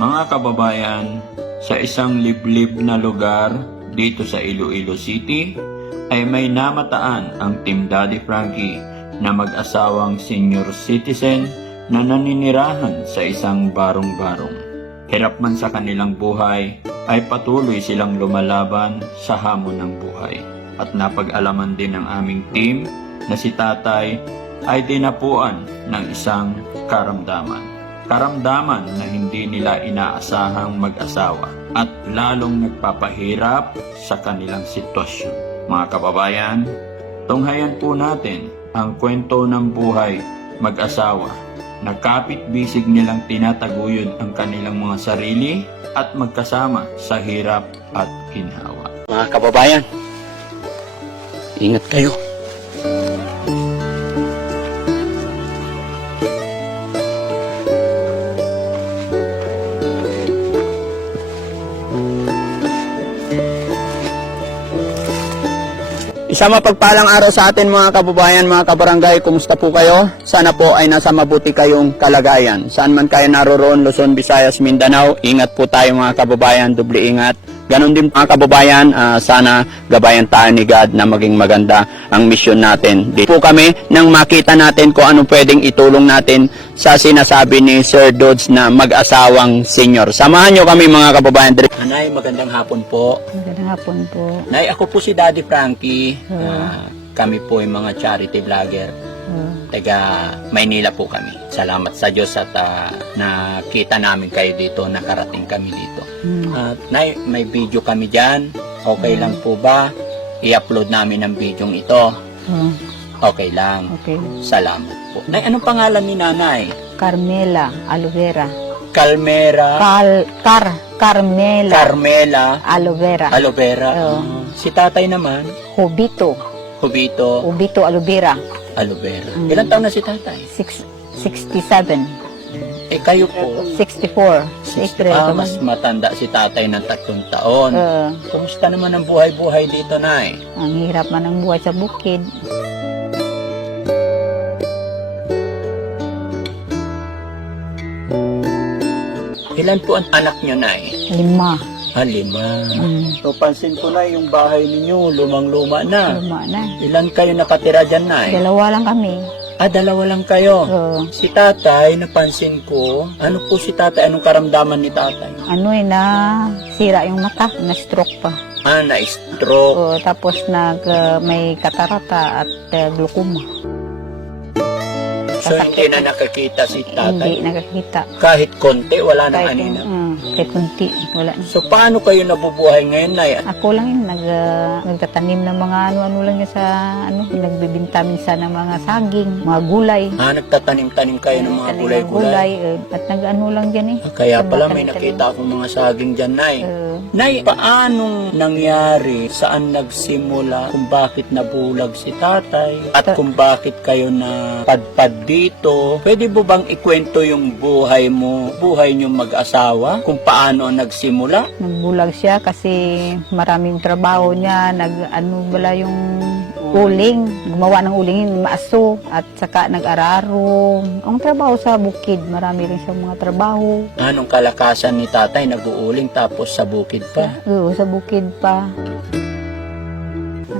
Mga kababayan, sa isang liblib na lugar dito sa Iloilo City ay may namataan ang Team Daddy Frankie na mag-asawang senior citizen na naninirahan sa isang barong-barong. Hirap man sa kanilang buhay ay patuloy silang lumalaban sa hamon ng buhay. At napag-alaman din ng aming team na si tatay ay dinapuan ng isang karamdaman. Karamdaman na hindi nila inaasahang mag-asawa at lalong nagpapahirap sa kanilang sitwasyon. Mga kababayan, tunghayan po natin ang kwento ng buhay mag-asawa na kapit-bisig nilang tinataguyod ang kanilang mga sarili at magkasama sa hirap at ginhawa. Mga kababayan, ingat kayo. Isang mapagpalang araw sa atin mga kababayan, mga kabarangay, kumusta po kayo? Sana po ay nasa mabuti kayong kalagayan. Saan man kayo naroroon, Luzon, Visayas, Mindanao, ingat po tayo mga kababayan, doble ingat. Ganon din mga kababayan, sana gabayan tayo ni God na maging maganda ang mission natin. Dito po kami nang makita natin kung anong pwedeng itulong natin sa sinasabi ni Sir Dodds na mag-asawang senior. Samahan nyo kami mga kababayan. Nay, magandang hapon po. Magandang hapon po. Nay, ako po si Daddy Frankie. Kami po ay mga charity vlogger. Taga Maynila po kami. Salamat sa Diyos at nakita namin kayo dito, nakarating kami dito. Nay, may video kami dyan. Okay lang po ba? I-upload namin ang video ito. Okay lang. Okay. Salamat po. Nay, anong pangalan ni nanay? Carmela Alovera. Calmera. Carmela Carmela Alovera. Alovera. Si tatay naman? Hubito Alovera. Alovera. Ilan taon na si tatay? 67. Eh kayo po? 64. Si April. Mas matanda si tatay ng 3 taon. Kumusta naman ang buhay-buhay dito, Nay? Ang hirap man ang buhay sa bukid. Ilan po ang anak nyo, Nay? 5. 5. So, pansin ko na yung bahay ninyo, lumang-luma na. Luma na. Ilan kayo nakatira dyan, Nay? 2 lang kami. 2 lang kayo. Si tatay, napansin ko, ano po si tatay? Anong karamdaman ni tatay? Na sira yung mata, na stroke pa. Na-stroke. Tapos may katarata at glaucoma. So, hindi na nakakita si tatay? Hindi nakakita. Kahit konti, wala nang anina? Kahit kunti, wala na. So, paano kayo nabubuhay ngayon, Nay? Ako lang yun, nagtatanim ng mga ano-ano lang yun sa, nagbibinta minsan ng mga saging, mga gulay. Nagtatanim-tanim kayo ng mga gulay-gulay? At nag-ano lang dyan eh. Kaya pala may nakita akong mga saging dyan, Nay. Nay, paanong nangyari, saan nagsimula, kung bakit nabulag si tatay, at kung bakit kayo na padpad dito? Pwede mo bang ikwento yung buhay mo, buhay nyo mag-asawa, kung paano nagsimula? Nagbulag siya kasi maraming trabaho niya, yung uling, gumawa ng uling, maaso, at saka nag-araro. Ang trabaho sa bukid, marami rin sa mga trabaho. Anong kalakasan ni tatay, nag-uuling tapos sa bukid pa? Oo, sa bukid pa.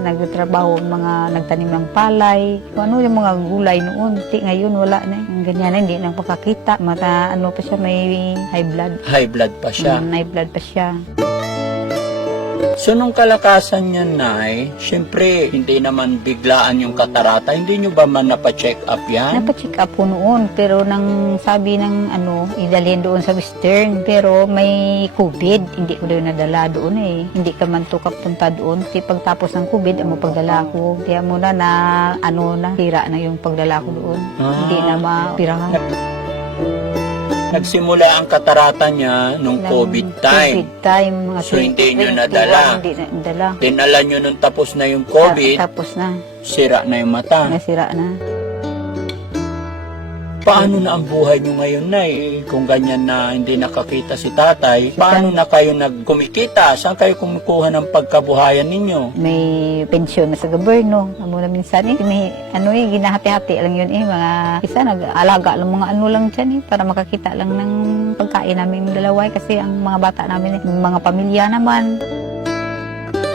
Nagtatrabaho, nagtanim ng palay. Kung ano yung mga gulay noon, ngayon wala na. Ganyan na, hindi nang pakakita. Pa siya, may high blood. High blood pa siya? High blood pa siya. So, nung kalakasan niya, Nay, syempre, hindi naman biglaan yung katarata. Hindi nyo ba man napacheck up yan? Napacheck up po noon, pero nang sabi ng idalhin doon sa Western, pero may COVID, hindi ko doon nadala doon eh. Hindi ka man to kapunta doon. Pagtapos ng COVID, mo pagdala ko. Kaya muna sira na yung pagdala ko doon. Hindi na mapirahan. Nagsimula ang katarata niya nung COVID time. COVID time. So, hindi nyo nadala. Hindi nadala. Dinala nyo nung tapos na yung COVID, Tapos na. sira na yung mata. Nasira na. Paano na ang buhay nyo ngayon, Nay? Kung ganyan na hindi nakakita si tatay, paano na kayo nagkumikita? Saan kayo kumukuha ng pagkabuhayan ninyo? May pensyon na sa gobyerno. Amo na minsan may ginahati-hati lang yun mga isa nag-alaga lang mga lang dyan para makakita lang ng pagkain namin dalawa kasi ang mga bata namin mga pamilya naman.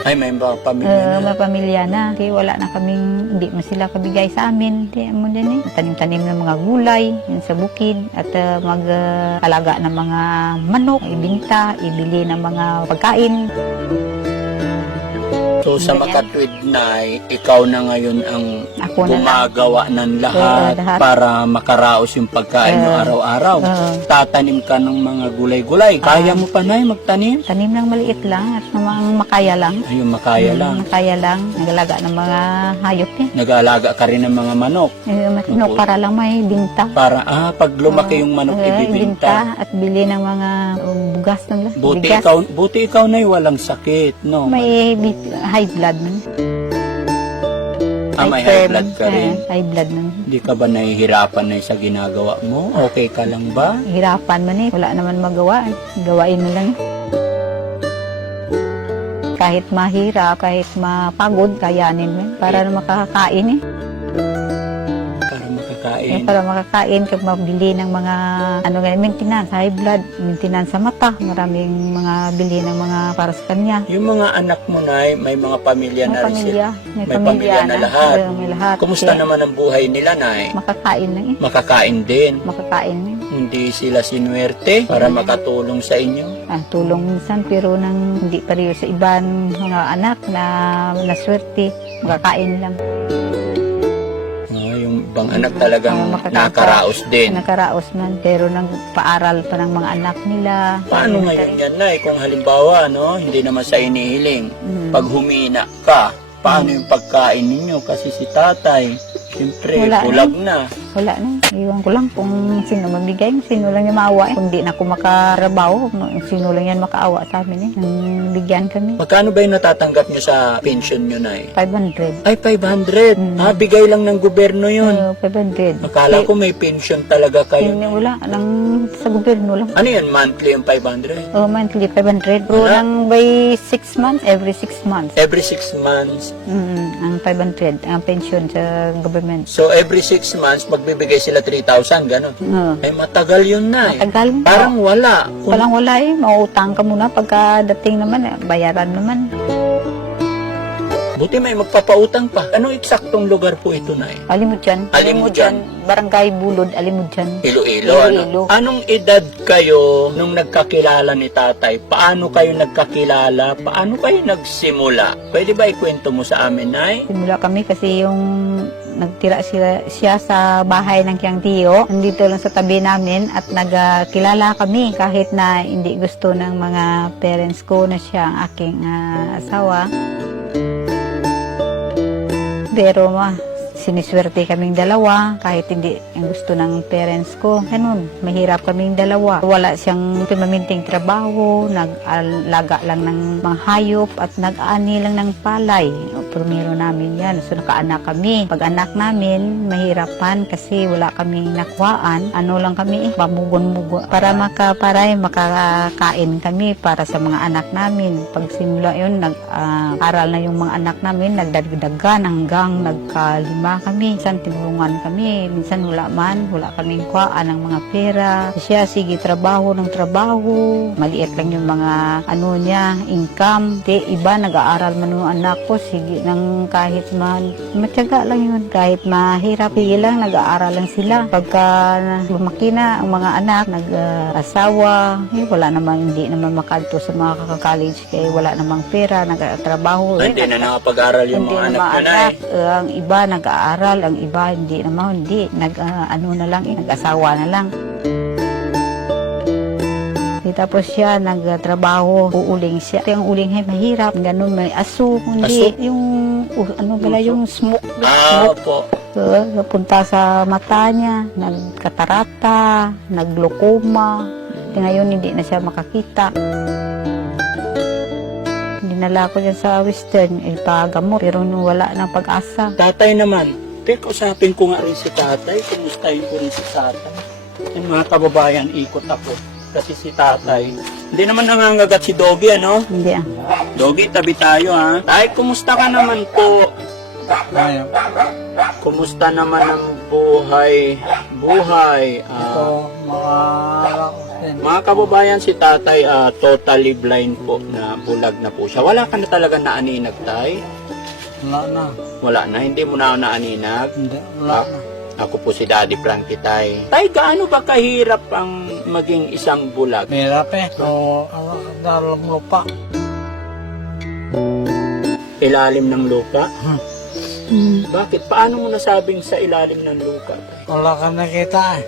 Ay, may mga pamilya na. May pamilya na. Kaya wala na kaming, hindi mo sila kabigay sa amin. Hindi mo din tanim-tanim ng mga gulay yun sa bukid at mag-alaga ng mga manok, ibinta, ibili ng mga pagkain. So sa makatwid, Nay, ikaw na ngayon ang Ako na lang. gumagawa ng lahat lahat. para makaraos yung pagkain nyo araw-araw. Tatanim ka ng mga gulay-gulay. Kaya mo pa, Nay, magtanim? Tanim lang maliit lang at mga makaya lang. Ayun, makaya lang. Makaya lang. Nagalaga ng mga hayop Nag-aalaga ka rin ng mga manok. Matino para lang may binta. Para, pag lumaki yung manok, ibibinta. At bili ng mga bugas ng bigas. Buti ikaw, Nay, walang sakit, no? May high blood man. May high blood ka rin? High blood man. Hindi ka ba nahihirapan na sa ginagawa mo? Okay ka lang ba? Hirapan man wala naman magawa. Gawain mo lang. Kahit mahirap, kahit mapagod, kayanin mo para na makakain Para makakain. Para makakain, kag mabili ng mga maintenance, high blood, maintenance sa mata. Maraming mga bili ng mga para sa kanya. Yung mga anak mo, Nay, may mga pamilya na rin sila. May May pamilya na lahat. May lahat. Kumusta Kaya naman ang buhay nila, Nay? makakain lang Makakain din. Makakain lang Hindi sila sinuwerte para makatulong sa inyo. tulong minsan pero nang hindi pareho sa ibang mga anak na naswerte, makakain lang. Yung ibang anak talagang nakaraos din. Nakaraos man pero nagpaaral pa ng mga anak nila. Paano ngayon yan, Nay? Kung halimbawa, hindi naman sa inihiling, pag humina ka, paano yung pagkain ninyo? Kasi si tatay, siyempre, Wala bulag na. Wala na. Iwan ko lang kung sino mabigay, sino lang yung maawa. Kung di na ako makarabaho, sino lang yan makaawa sa amin. Nang bigyan kami. Magkano ba yung natatanggap nyo sa pension nyo, Nay? 500. Ay, 500. Bigay lang ng gobyerno yun. 500. Akala ko may pension talaga kayo. Wala. Sa gobyerno lang. Ano yun? Monthly yung 500? Monthly 500. Pero lang by 6 months, every 6 months. Every 6 months. Ang 500, ang pension sa government. So, every 6 months, magbibigay sila 3,000, gano'n. Ay, matagal yun, Nay. Matagal. Parang wala. Walang wala mauutang ka muna pagkadating naman, bayaran naman. Buti may magpapautang pa. Anong eksaktong lugar po ito, Nay? Alimudyan. Alimudyan. Barangay Bulod, Alimudyan. Iloilo. Iloilo. Anong edad kayo nung nagkakilala ni tatay? Paano kayo nagkakilala? Paano kayo nagsimula? Pwede ba ikwento mo sa amin, Nay? Simula kami kasi yung nagtira siya sa bahay ng kiyang tiyo. Nandito lang sa tabi namin at nagkilala kami kahit na hindi gusto ng mga parents ko na siya ang aking asawa. Pero siniswerte kaming dalawa kahit hindi ang gusto ng parents ko. Ganun, mahirap kaming dalawa. Wala siyang permanenteng trabaho, nag-alaga lang ng mga hayop at nag-ani lang ng palay. Primero namin yan. So nakaanak kami. Pag anak namin, mahirapan kasi wala kaming nakuhaan. Ano lang kami, pamugon-mugon. Para makakain kami para sa mga anak namin. Pag simula yun, nag-aral na yung mga anak namin, nagdagdagan hanggang nagkalima kami. Minsan tinulungan kami. Minsan wala kaming kuhaan ng mga pera. Siya, sige, trabaho ng trabaho. Maliit lang yung mga income. Iba, nag-aaral man yung anak ko. Sige, nang kahit matyaga lang yun. Kahit mahirap, sige lang, nag-aaral lang sila. Pagka lumaki na ang mga anak, nag-asawa, wala naman, hindi naman makalto sa mga kaka-college kaya wala namang pera, nag-trabaho. Hindi na nakapag-aral yung mga anak na, Nay. Ang iba nag-aaral, ang iba hindi naman, nag-asawa na lang. Tapos siya nagtrabaho, uuling siya. Yung uling ay mahirap, ganun, may aso, hindi, yung, yung smoke. Opo. Napunta sa mata niya, nagkatarata, naglukoma. Ngayon hindi na siya makakita. Dinala ko yan sa Western, ipagamot, pero wala ng pag-asa. Tatay naman, Teka, usapin ko nga rin si tatay. Kumustahin ko rin si tatay. Yung mga kababayan, ikot ako. Kasi si tatay, hindi naman nangangagat si Doggy, ano? Hindi ah. Doggy, tabi tayo, ha? Tay, kumusta ka naman po? Kumusta naman ang buhay? Mga kababayan, si tatay totally blind po, na bulag na po siya. Wala ka na talaga naaninag, tay? Wala na, hindi mo na naaninag? Hindi, wala na. Ako po si Daddy Frankie, tay. Tay, gaano ba kahirap ang maging isang bulag? Hirap eh. So, dalang lupa. Ilalim ng lupa? Mm. Bakit? Paano mo nasabing sa ilalim ng lupa, tay? Wala ka nakita eh.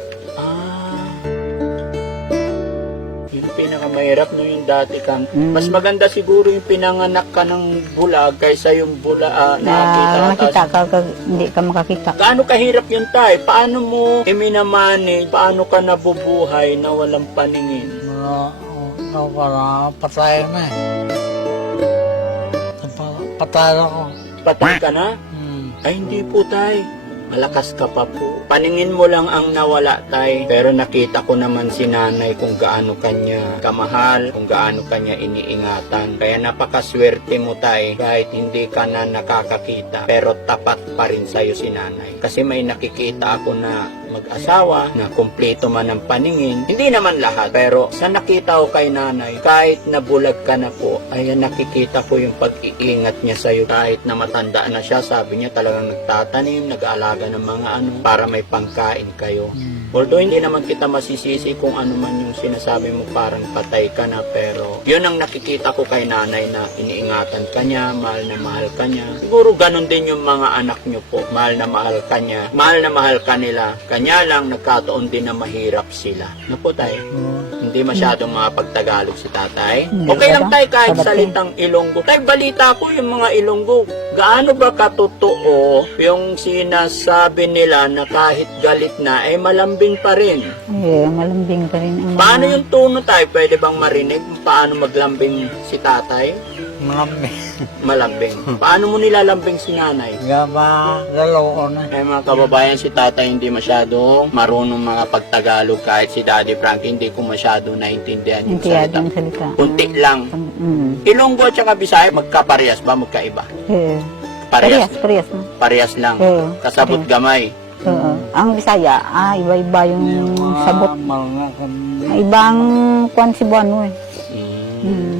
Yung pinakamahirap no, yung dati kang mas maganda siguro yung pinanganak ka ng bulag kaysa yung Nakita ka, hindi ka makakita. Gaano kahirap yun, tay? Paano mo iminamanage? Paano ka nabubuhay na walang paningin? Para patay na eh. Patay ako. Patay ka na? Ay, hindi po, tay. Malakas ka pa po. Paningin mo lang ang nawala, tay. Pero nakita ko naman si nanay kung gaano kanya kamahal, kung gaano kanya iniingatan. Kaya napakaswerte mo, tay. Kahit hindi ka na nakakakita, pero tapat pa rin sa'yo si nanay. Kasi may nakikita ako na mag-asawa na kumpleto man ang paningin. Hindi naman lahat, pero sa nakita ko kay nanay, kahit nabulag ka na po, ay nakikita ko yung pag-iingat niya sa'yo. Kahit na matanda na siya, sabi niya talagang nagtatanim, nag-aalaga ng mga para may pangkain kayo. Although hindi naman kita masisisi kung ano man yung sinasabi mo parang patay ka na, pero yun ang nakikita ko kay nanay na iniingatan ka niya, mahal na mahal ka niya. Siguro ganun din yung mga anak niyo po, mahal na mahal ka niya, mahal na mahal ka nila. Kanya lang nagkataon din na mahirap sila. Ano po, tay? Hindi masyadong mga pagtagalog si tatay. Hindi, Okay lang, tay, kahit Sabat salitang Ilonggo. Tay, balita ko yung mga Ilonggo. Gaano ba katotoo yung sinasabi nila na kahit galit na, ay malambing pa rin? Eh, malambing pa rin ang Paano yung tono, tay? Pwede bang marinig kung paano maglambing si tatay? Marami. Malambing. Paano mo nilalambing si nanay? Gaba, dalawa na. Ay mga kababayan, si tatay hindi masyadong marunong mga pagtagalog, kahit si Daddy Frankie hindi ko masyado naintindihan yung Hindi salita. yung salita. Kunti lang. Ilonggo at saka Bisaya, magkaparehas ba? Magkaiba? Eh, Parehas. parehas na. Parehas lang. Oo. Kasabot gamay. Oo. Ang Bisaya, iba-iba yung sabot. Mga kami. Ibang kwan Cebuano eh.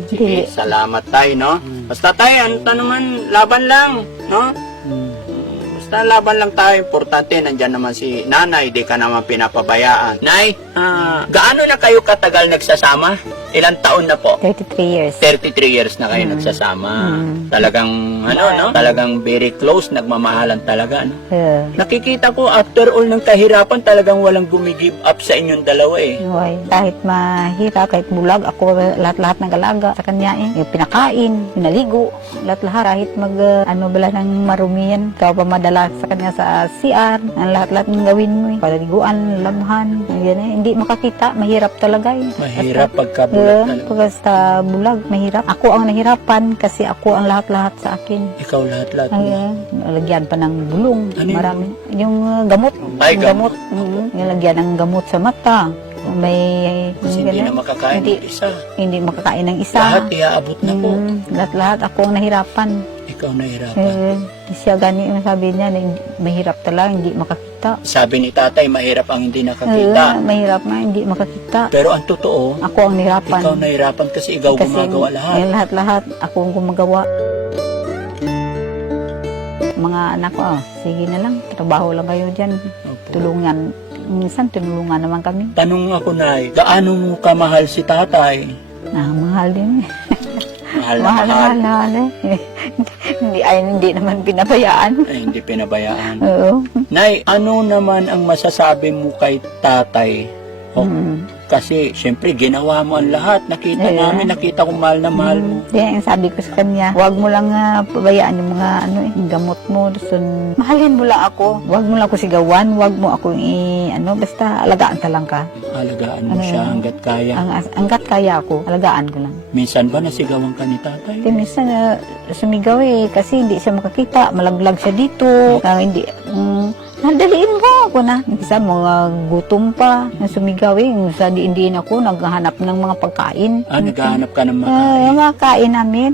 Sige, Dili. salamat tayo, no? Basta tayo, ano ta naman, laban lang, no? Basta laban lang tayo, importante, nandyan naman si nanay, di ka naman pinapabayaan. Nay, gaano na kayo katagal nagsasama? Ilang taon na po? 33 years. 33 years na kayo nagsasama. Talagang, no? Talagang very close, nagmamahalan talaga, no? Nakikita ko, after all ng kahirapan, talagang walang gumigive up sa inyong dalawa, eh. Anyway, kahit mahirap, kahit bulag, ako lahat-lahat nag-alaga sa kanya eh. Yung pinakain, pinaligo, lahat-lahat. Kahit bala ng marumihan, ikaw pa madala sa kanya sa CR, ang lahat-lahat ng gawin mo eh. Paliguan, lamhan, yan eh. Hindi makakita, mahirap talaga eh. Mahirap pagkabulat talaga. Pagkasta bulag, mahirap. Ako ang nahirapan kasi ako ang lahat-lahat sa akin. Ikaw lahat-lahat. Lagyan pa ng bulong. Ano yun? Marami. Yung gamot. Ay, Yung gamot. Nilagyan ng gamot sa mata. May Kasi hindi na makakain Hindi. ng isa. hindi makakain ng isa. Lahat iaabot na po. Lahat-lahat ako ang nahirapan. Ikaw nahirapan. Siya gani yung sabi niya na mahirap talaga, hindi makakita. Sabi ni tatay, mahirap ang hindi nakakita. Mahirap na, hindi makakita. Pero ang totoo, Ako ang nahirapan. ikaw nahirapan kasi ikaw gumagawa lahat. Lahat-lahat, ako ang gumagawa. Mga anak ko, sige na lang, trabaho lang kayo dyan. Opo. Tulungan. Minsan, tinulungan naman kami. Tanong ako, Nay, gaano mo kamahal si tatay? Mahal din eh. Mahal na mahal. eh. hindi naman pinabayaan. Ay, hindi pinabayaan. Oo. Nay, ano naman ang masasabi mo kay tatay? Kasi, syempre, ginawa mo ang lahat. Nakita namin, nakita ko mahal na mahal mo. Kaya yung sabi ko sa kanya, huwag mo lang pabayaan yung mga yung gamot mo. Mahalin mo lang ako. Huwag mo lang ako sigawan. Huwag mo ako basta alagaan ka lang ka. Alagaan mo siya hanggat kaya. Hanggat kaya ako, alagaan ko lang. Minsan ba nasigawan ka ni tatay? Kasi minsan sumigaw eh, kasi hindi siya makakita. Malaglag siya dito. Hindi, Nadaliin mo ako na. Isa mga gutom pa na sumigaw eh. Sa diin-diin ako, naghahanap ng mga pagkain. Naghahanap ka ng Yung mga kain namin.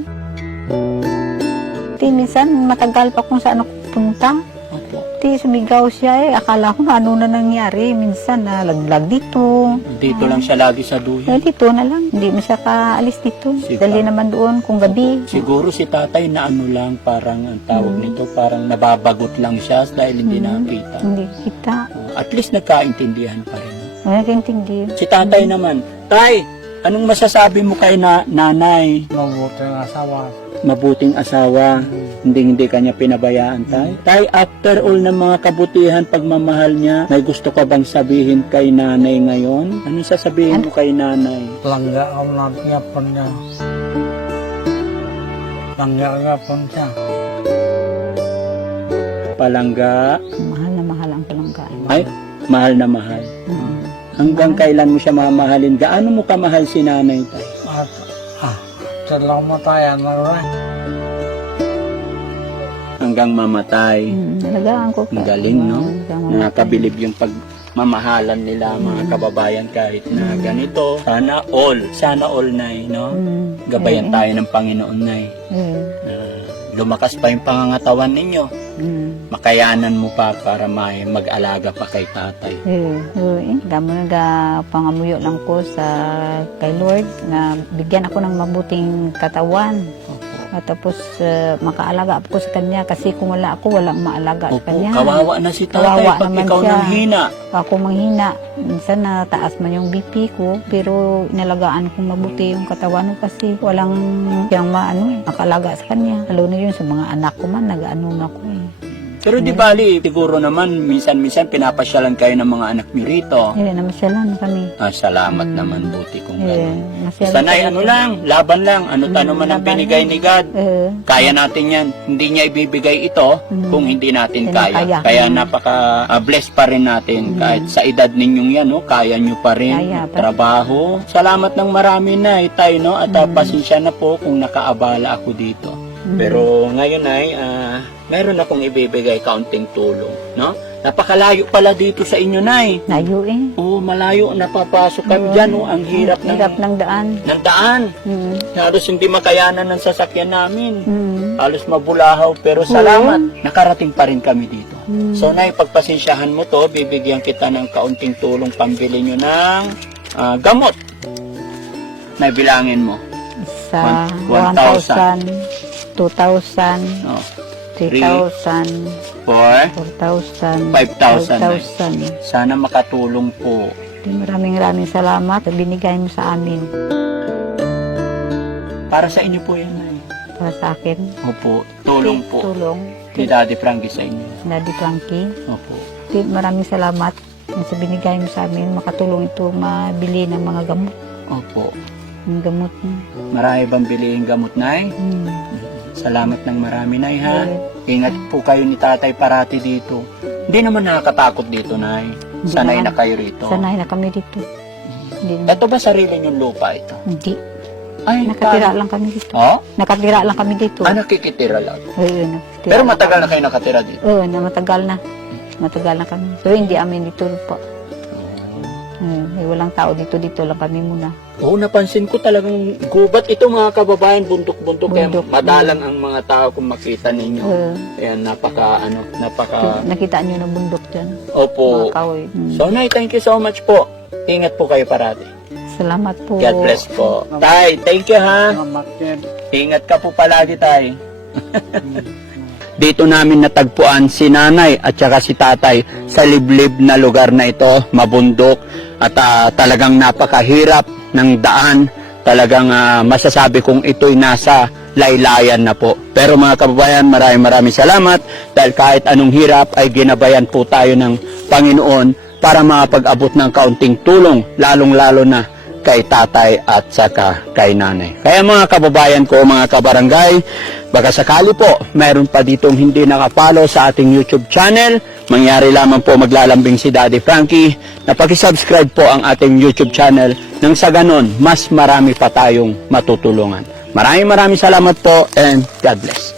Minsan matagal pa kung saan ako punta. Opo. Sumigaw siya eh. Akala ko ano na nangyari. Minsan nalaglag dito. Dito lang siya lagi sa duyan. Dito na lang. Hindi mo siya kaalis dito. Sige. Dali naman doon kung gabi. Siguro si tatay na ano lang, parang ang tawag nito, parang nababagot lang siya dahil hindi nakita. Hindi kita. At least nagkaintindihan pa rin. Nagkintindi. Si tatay naman, Tay, anong masasabi mo kay nanay? Mabuti ang asawa. Mabuting asawa, hindi kanya pinabayaan, Tay. Tay, after all ng mga kabutihan, pagmamahal niya, may gusto ka bang sabihin kay nanay ngayon? Anong sasabihin mo kay nanay? Langga ako nagyapon niya. Langga-yapon siya. Palangga, Mahal ang palanggaan. ay, mahal na mahal. Hanggang kailan mo siya mamahalin? Gaano mo kamahal si nanay, Tay? At, salamatayan na rin. Hanggang mamatay. Nalagaan ko. Ang galing, no? Hanggang mamatay. Nakakabilib yung pagmamahalan nila, mga kababayan, kahit na ganito. Sana all, Nay, no? Gabayan tayo ng Panginoon, Nay. Lumakas pa yung pangangatawan ninyo. Makayanan mo pa para may mag-alaga pa kay tatay. Damo pangamuyo lang ko sa kay Lord na bigyan ako ng mabuting katawan. At tapos makaalaga ako sa kanya kasi kung wala ako, walang maalaga sa Opo, kanya. kawawa na si tatay Kawawa pag naman ikaw siya. nang hina. Ako manghina. Minsan nataas man yung BP ko, pero inalagaan kong mabuti yung katawan ko kasi walang siyang makalaga sa kanya. Lalo na yun sa mga anak ko man, nag-ano na ako eh. Pero di bali, siguro naman, minsan-minsan pinapasyalan kayo ng mga anak nyo rito. Namasyalan kami. Salamat naman, buti kung gano'n. Masyalan Sanay, kami. laban lang. Ano man ang laban binigay lang. ni God. Kaya natin yan. Hindi niya ibibigay ito kung hindi natin kaya. Kaya napaka-bless pa rin natin. Kahit sa edad ninyong yan, no, kaya nyo pa rin Kaya pa. trabaho. Salamat ng marami na, Tay, no? At pasensya na po kung nakaabala ako dito. Pero ngayon ay meron akong ibibigay kaunting tulong, no? Napakalayo pala dito sa inyo, Nay. Layo eh. Oo, malayo. Napapasok kami dyan, oh. Ang hirap ng daan. ng daan. Halos hindi makayanan ng sasakyan namin. Halos mabulahaw, pero salamat. Nakarating pa rin kami dito. So, Nay, pagpasensyahan mo to, bibigyan kita ng kaunting tulong pambili nyo ng gamot. Nay, bilangin mo. Sa 1,000. 2,000, Oh. 3,000, 4, 4,000, 5,000. 5,000. Sana makatulong po. Maraming salamat sa binigay mo sa amin. Para sa inyo po yan, Nay. Para sa akin. Opo, tulong po. Tulong. Ni Daddy Frankie sa inyo. Daddy Frankie. Opo. Maraming salamat sa binigay mo sa amin. Makatulong ito mabili ng mga gamot. Opo. Yung gamot mo. Marami bang bilihin gamot, Nay? Salamat ng marami, Nay, ha? Ingat po kayo ni tatay parati dito. Hindi naman nakakatakot dito, Nay. Sanay na kayo rito. Sanay na kami dito. Hindi. Ito ba sarili niyong lupa ito? Hindi. Ay, Nakatira lang kami dito. Oh? Nakatira lang kami dito. Nakikitira lang. Oo, nakatira Pero lang matagal na kami. kayo nakatira dito. Oo, matagal na. Matagal na kami. So, hindi amin dito po. Walang tao dito lang kami muna. Oo, napansin ko talagang gubat ito, mga kababayan, buntok-buntok. Kaya Bundok. madalang ang mga tao kung makita ninyo. Kaya napaka. Nakita niyo na bundok dyan. Opo. Mga kahoy. So, Nay, thank you so much po. Ingat po kayo parati. Salamat po. God bless po. Tay, thank you, ha? Salamat din. Ingat ka po palagi, Tay. Dito namin natagpuan si nanay at saka si tatay sa liblib na lugar na ito, mabundok at talagang napakahirap ng daan. Talagang masasabi kong ito'y nasa laylayan na po. Pero mga kababayan, maraming salamat dahil kahit anong hirap ay ginabayan po tayo ng Panginoon para makapag-abot ng kaunting tulong, lalong-lalo na kay tatay at saka kay nanay. Kaya mga kababayan ko, mga kabarangay, baka sakali po, mayroon pa ditong hindi nakapalo sa ating YouTube channel, mangyari lamang po maglalambing si Daddy Frankie na paki-subscribe po ang ating YouTube channel nang sa ganon, mas marami pa tayong matutulungan. Maraming salamat po and God bless.